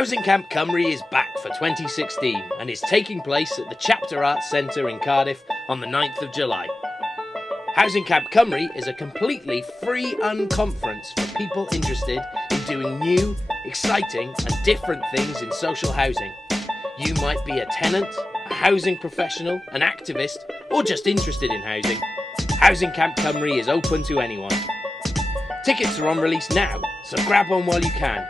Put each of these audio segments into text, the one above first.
Housing Camp Cymru is back for 2016 and is taking place at the Chapter Arts Centre in Cardiff on the 9th of July. Housing Camp Cymru is a completely free unconference for people interested in doing new, exciting and different things in social housing. You might be a tenant, a housing professional, an activist, or just interested in housing. Housing Camp Cymru is open to anyone. Tickets are on release now, so grab one while you can.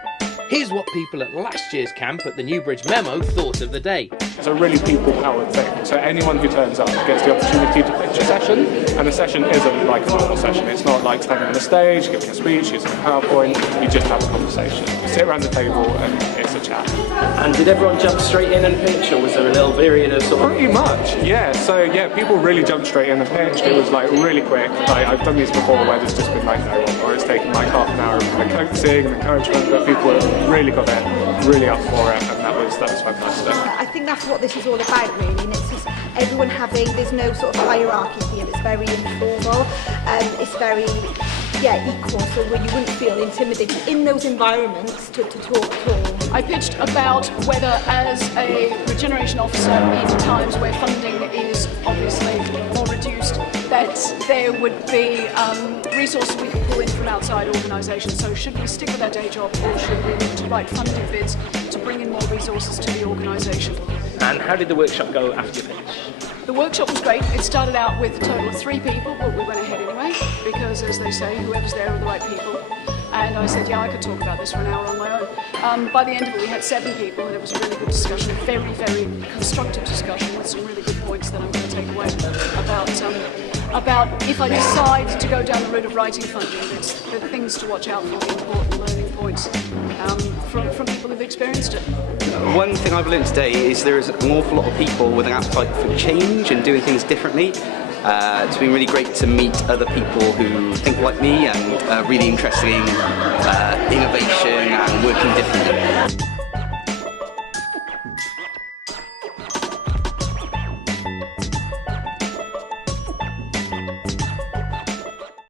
Here's what people at last year's camp at the Newbridge Memo thought of the day. It's a really people-powered thing, so anyone who turns up gets the opportunity to pitch a session, and the session isn't like a normal session. It's not like standing on a stage, giving a speech, using a PowerPoint. You just have a conversation. You sit around the table and it's a chat. And did everyone jump straight in and pitch, or was there a little period of sort of... Pretty much, yeah. So yeah, people really jumped straight in and pitched. It was like really quick. Like, I've done these before where there's just been like no one, or it's taken like half an hour of kind of coaxing and encouragement, but people really got there, really up for it, and that was fantastic. I think that's what this is all about, really, and it's just everyone there's no sort of hierarchy here. It's very informal, it's very equal, so where you wouldn't feel intimidated in those environments to talk at all. I pitched about whether, as a regeneration officer in times where funding is obviously more reduced, that there would be resources we could pull in from outside organisations. So should we stick with our day job, or should we look to write funding bids to bring in more resources to the organisation? And how did the workshop go after your pitch? The workshop was great. It started out with a total of 3 people, but we went ahead anyway, because as they say, whoever's there are the right people. And I said, yeah, I could talk about this for an hour on my own. By the end of it, we had 7 people, and it was a really good discussion, very, very constructive discussion with some really good points that I'm going to take away about if I decide to go down the route of writing funding, the things to watch out for, the important learning points from people who've experienced it. One thing I've learned today is there is an awful lot of people with an appetite for change and doing things differently. It's been really great to meet other people who think like me and are really interested in innovation and working differently.